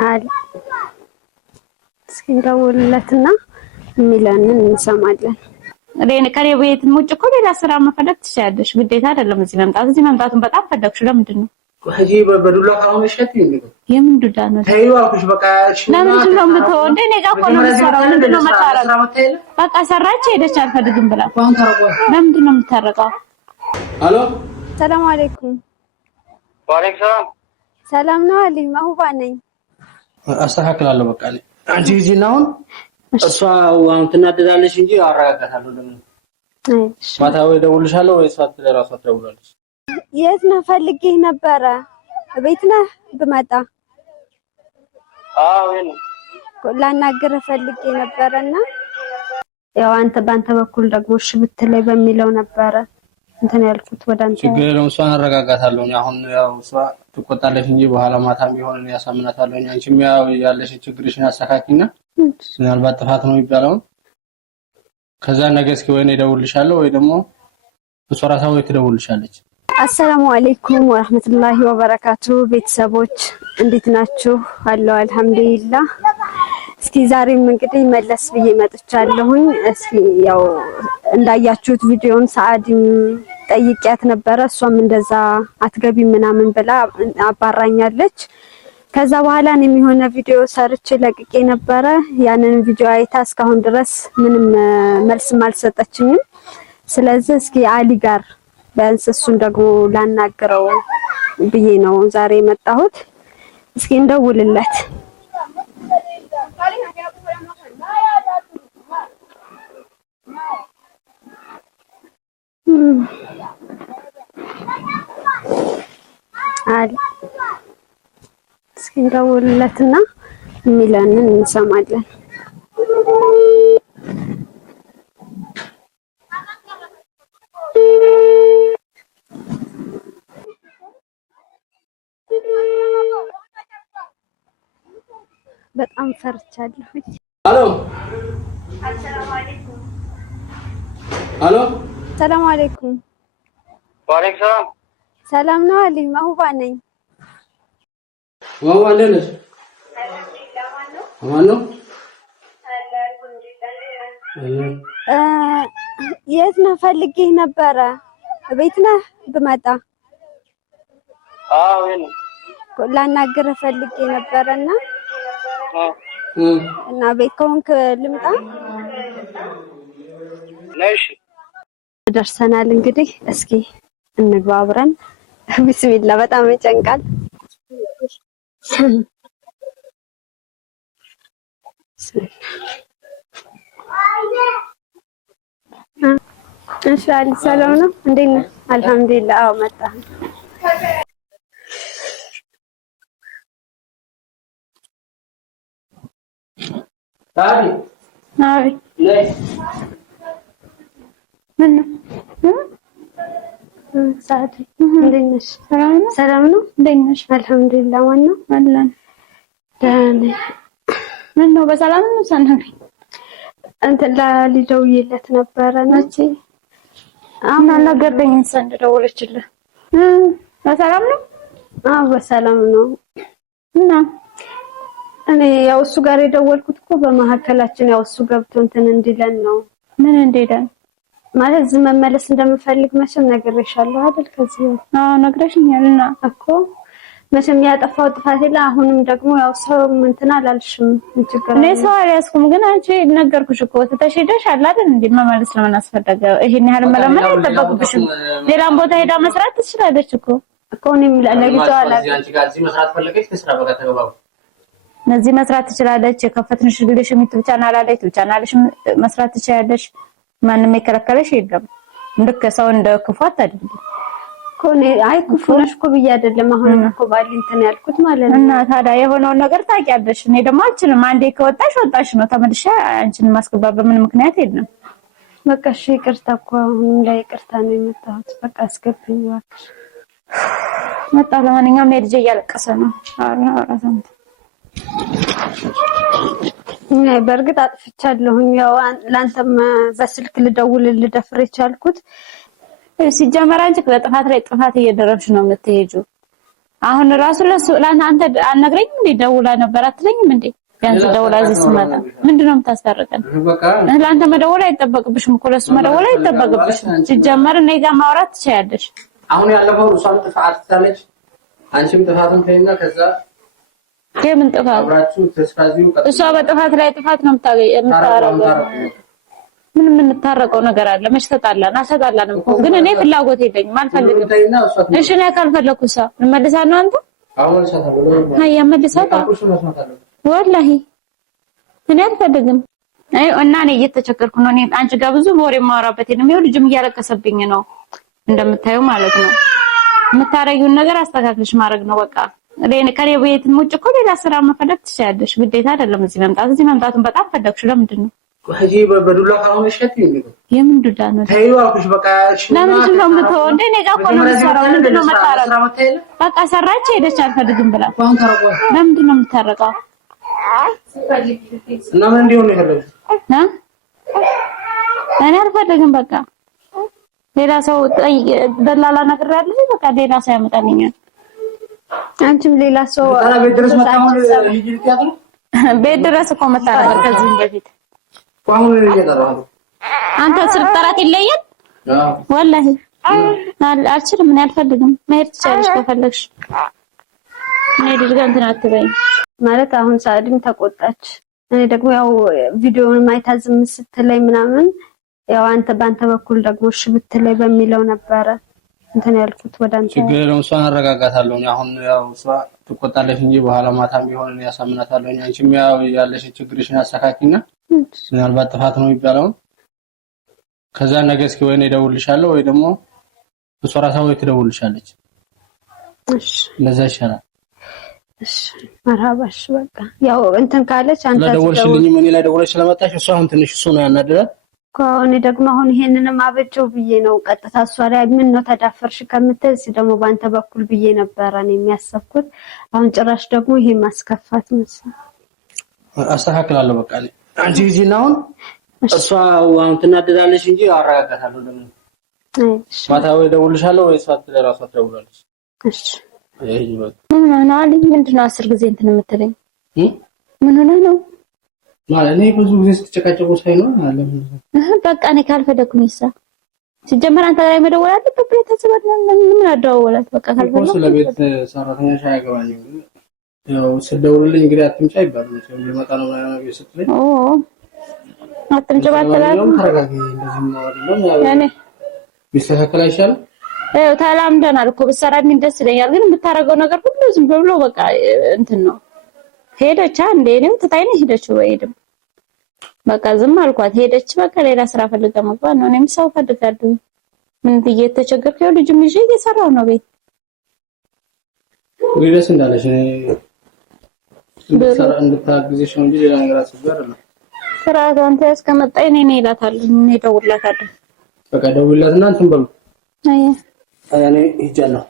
አለ እስኪ እንደውልለትና የሚለንን እንሰማለን። ከኔ ቤት ውጭ እኮ ሌላ ስራ መፈለግ ትችያለሽ፣ ግዴታ አይደለም እዚህ መምጣት። እዚህ መምጣቱን በጣም ፈለግሽ ለምንድን ነው? ሂጂ በዱላ ካሁንሽት ይልኝ የምን ዱላ ነው? ተይው አልኩሽ። በቃ እሺ ለምንድን ነው የምትወው? እንደ እኔ ጋር እኮ ነው የምትሰራው። ምንድን ነው የምታረገው? በቃ ሰራች ሄደች አልፈልግም ብላ ለምንድን ነው የምታረቀው? አሎ ሰላም አለይኩም። ወአለይኩም ሰላም ነው አለኝ። ማሁባ ነኝ። አስተካክላለሁ። በቃ አንቺ ሂጂና አሁን እሷ አሁን ትናደዳለች እንጂ አረጋጋታለሁ። ለምን ማታ ወይ ደውልሻለሁ ወይ እሷ ለራሷ ትደውላለች። የት ነህ? ፈልጌህ ነበረ። ቤት ነህ? ብመጣ ወይኔ ላናግርህ ፈልጌ ነበረና ያው አንተ ባንተ በኩል ደግሞ እሺ ብትለይ በሚለው ነበረ እንትን ያልኩት ወደ አንተ። ችግር የለውም። እሷን አረጋጋታለሁ። አሁን ያው እሷ ትቆጣለች እንጂ በኋላ ማታም ቢሆን ያሳምናታለሁ። አንቺም ያው ያለሽ ችግርሽን አስተካክልና ምናልባት ጥፋት ነው የሚባለው ከዛ ነገ እስኪ ወይኔ እደውልልሻለሁ ወይ ደግሞ እሷ ራሷ ወይ ትደውልልሻለች። አሰላሙ አለይኩም ወራህመቱላሂ ወበረካቱ። ቤተሰቦች እንዴት ናችሁ? አለው አልহামዱሊላህ። እስኪ ዛሬም እንግዲህ መለስ ብዬ መጥቻለሁኝ። እስኪ ያው እንዳያችሁት ቪዲዮን ሰዓድም ጠይቂያት ነበረ። እሷም እንደዛ አትገቢ ምናምን ብላ አባራኛለች። ከዛ በኋላ እኔም የሆነ ቪዲዮ ሰርቼ ለቅቄ ነበረ። ያንን ቪዲዮ አይታ እስካሁን ድረስ ምንም መልስም አልሰጠችኝም። ስለዚህ እስኪ አሊ ጋር ቢያንስ እሱን ደግሞ ላናግረው ብዬ ነው ዛሬ የመጣሁት። እስኪ እንደውልለት። አሊ እስኪ እንደውልለትና የሚለንን እንሰማለን። በጣም ፈርቻለሁ። አሎ አሰላሙ አለይኩም። አሎ ሰላም አለይኩም። ወአለይኩም ሰላም ነው አለኝ። ማሁባ ነኝ። ማሁባ እንዴት ነሽ? ማን ነው? የት ነህ? ፈልጌህ ነበረ። ቤት ነህ? ብመጣ ወይኔ ላናግርህ ፈልጌ ነበረና እና ቤት ከሆንክ ልምጣ? ነሽ? ደርሰናል እንግዲህ እስኪ እንግባ አብረን። ቢስሚላህ በጣም ይጨንቃል። እንሻአላ ሰላም ነው። እንዴት ነህ? አልহামዱሊላህ። አዎ መጣህ። ታዲ አይ ነይ ምን ሰዓት እንዴት ነሽ? ሰላም ነው። እንዴት ነሽ? አልহামዱሊላህ። ማን ነው? አለን ዳኒ። ምን ነው በሰላም ነው? ሰናገኝ እንትን ለሊደውይለት ነበረ ነች። አሁን አናገረኝ ሰንድ ደወለችልህ። በሰላም ነው? አዎ በሰላም ነው። እና እኔ ያው እሱ ጋር የደወልኩት እኮ በመሀከላችን ያው እሱ ገብቶ እንትን እንዲለን ነው። ምን እንዲለን ማለት ዝም መመለስ እንደምፈልግ መቼም ነግሬሻለሁ አይደል? ከዚህ ነግረሽኛልና እኮ መቼም ያጠፋው ጥፋት የለ። አሁንም ደግሞ ያው ሰው እንትን አላልሽም። ችግር እኔ ሰው አልያዝኩም፣ ግን አንቺ ነገርኩሽ እኮ ትተሽ ሄደሻል አይደል? እንዴ መመለስ ለምን አስፈለገ? ይሄን ያህል መለመን አይጠበቅብሽም። ሌላም ቦታ ሄዳ መስራት ትችላለች እኮ እኔም ለጊዜው አንቺ ጋር እዚህ መስራት ፈለገች ተስራ በቃ ተገባው እነዚህ መስራት ትችላለች። የከፈትንሽ ግልሽ ዩቲዩብ ቻናል አለ። ዩቲዩብ ቻናልሽ መስራት ትችላለች። ማንንም የከለከለሽ የለም። ልክ ሰው እንደ ክፉ አታድርጊ እኮ አይ ክፉ ነሽ እኮ ብዬ አይደለም። አሁን እኮ ባል እንትን ያልኩት ማለት ነው። እና ታዲያ የሆነውን ነገር ታውቂያለሽ። እኔ ደግሞ አልችልም። አንዴ ከወጣሽ ወጣሽ ነው። ተመልሼ አንቺን ማስገባት በምን ምክንያት የለም። በቃ እሺ ይቅርታ እኮ አሁን ላይ ይቅርታ ነው የመጣሁት። በቃ አስገብኝ እባክሽ። መጣ። ለማንኛውም ልጄ እያለቀሰ ነው። አራራሰንት በእርግጥ አጥፍቻለሁኝ። ያው ላንተም በስልክ ልደውልልህ ደፍሬ ቻልኩት። ሲጀመር አንቺ በጥፋት ላይ ጥፋት እየደረብሽ ነው የምትሄጂው። አሁን ራሱ ለአንተ አልነግረኝም እንዴ? ደውላ ነበር አትለኝም እንዴ? ቢያንስ ደውላ እዚህ ስመጣ ምንድነው የምታስታርቀን? ለአንተ መደወል አይጠበቅብሽም እኮ ለሱ መደወል አይጠበቅብሽም። ሲጀመር እኔ ጋር ማውራት ትችያለሽ። አሁን ያለፈው እሷም ጥፋት ትታለች፣ አንቺም ጥፋቱን ተይና ከዛ የምን ጥፋት አብራችሁ ተስፋዚው እሷ በጥፋት ላይ ጥፋት ነው የምታረገው። ምን የምንታረቀው ነገር አለ? መች ተጣላን? አልተጣላንም እኮ ግን እኔ ፍላጎት የለኝም አልፈልግም። እሺ እኔ ካልፈለኩ እሷ መልሳለሁ። አንተ አሁን ሰታበለ አይ መልሳታ ወላሂ እኔ አልፈልግም። አይ እና እኔ እየተቸገርኩ ነው። እኔ አንቺ ጋር ብዙ ወሬ ማወራበት የለም። ይኸው ልጅም እያለቀሰብኝ ነው እንደምታየው ማለት ነው። የምታረጊውን ነገር አስተካክልሽ ማድረግ ነው በቃ። ከኔ ቤት ውጭ እኮ ሌላ ስራ መፈለግ ትችያለሽ። ግዴታ አይደለም እዚህ መምጣት። እዚህ መምጣቱን በጣም ፈለግሽ ለምንድን ነው? ወጂ በዱላ ካውንሽት ይልኝ የምን ዱላ ነው? ተይው አልኩሽ በቃ። ለምንድን ነው የምትወው? እንደ እኔ ጋር እኮ ነው የምትሰራው። ምንድን ነው የምታረቀው? በቃ ሰራች ሄደች አልፈልግም ብላ ለምንድን ነው የምታረቀው? እና ምን እንዲሆን ነው የፈለግሽ? እኔ አልፈልግም በቃ። ሌላ ሰው ደላላ ነገር ያለሽ በቃ ሌላ ሰው ያመጣልኛል። አንቺም ሌላ ሰው ቤት ድረስ መጣሁ ሂጂ ልትያት ነው? ቤት ድረስ እኮ መጣ ነበር ከዚህ በፊት። አሁን እየጠራሁ አንተ ስልክ ጠራት ይለያል? ወላሂ አልችልም። እኔ አልፈልግም። መሄድ ትችያለሽ ከፈለግሽ። እኔ ድርጋ እንትን አትበይ ማለት አሁን ሳዲም ተቆጣች። እኔ ደግሞ ያው ቪዲዮውን ማይታ ዝም ስትለኝ ምናምን ያው አንተ ባንተ በኩል ደግሞ እሺ ብትለይ በሚለው ነበረ እንትን ያልኩት ወደ አንተ። ችግር ነው እሷን አረጋጋታለሁ። አሁን ያው እሷ ትቆጣለች እንጂ በኋላ ማታም ቢሆን ያሳምናታለሁ። አንቺም ያው ያለሽ ችግርሽን አስተካክልና ምናልባት ጥፋት ነው የሚባለው ከዛ ነገ እስኪ ወይ እደውልልሻለሁ ወይ ደግሞ እሷ ራሷ ወይ ትደውልልሻለች። እሺ ለዛ ይሻላል። እሺ መርሃባሽ በቃ ያው እንትን ካለች አንተ ደውልሽልኝ ምን ላይ ደውለሽ ስለመጣሽ እሷ አሁን ትንሽ እሱ ነው ያናደዳት። ከሆነ ደግሞ አሁን ይሄንንም አበጀው ብዬ ነው ቀጥታ እሷ ላይ ምን ነው ተዳፈርሽ ከምትል ደግሞ ባንተ በኩል ብዬ ነበር እኔ የሚያሰብኩት። አሁን ጭራሽ ደግሞ ይሄ ማስከፋት መሰለኝ። አስተካክላለሁ በቃ አንቺ ሂጂና አሁን እሷ አሁን ትናደዳለች እንጂ አረጋጋታለሁ። ደግሞ እሺ ማታ ወይ ደውልልሻለሁ ወይ እሷ ለራሷ ትደውላለች። እሺ ይሄ ይወጥ ምን ሆነ አለኝ። ምንድነው 10 ጊዜ እንትን የምትለኝ? ምን ሆነ ነው ማለት እኔ ብዙ ጊዜ ስትጨቃጨቁ ሳይ ነው አለ። በቃ እኔ ካልፈለኩኝ ይሳ ሲጀመር አንተ ላይ መደወል አለበት ብለህ ታስባለህ? ምን አደዋወላት? በቃ ካልፈለኩ ስለቤት ሰራተኛ ሻይ ያገባኝ ያው ስደውልልኝ እንግዲህ አትምጪ አይባልም። ሊመጣ ነው ማለት ነው ስትለኝ አትምጪ ባትላት ተረጋጊ። እንደዚህ ነው አይደለም ያኔ ቢስተካከል አይሻልም? ያው ተላምደናል እኮ ብትሰራልኝ ደስ ይለኛል። ግን የምታረገው ነገር ሁሉ ዝም ብሎ በቃ እንትን ነው። ሄደች አንዴ ነው ትታይኝ ሄደች ወይንም በቃ ዝም አልኳት። ሄደች በቃ ሌላ ስራ ፈልጋ መግባት ነው። እኔም ሰው ፈልጋለሁ። ምን እየተቸገርኩ ነው። ልጅም ይዤ እየሰራሁ ነው ቤት ወይስ እንዳለሽ እንድታግዝሽ ነው እንጂ ሌላ ነገር አስቤ አይደለም። ስራቷ አንተ እስከመጣኝ እኔ እላታለሁ። እኔ እደውልላታለሁ። በቃ ደውልላትና እንትን በሉ። አይ እኔ ሂጃለሁ።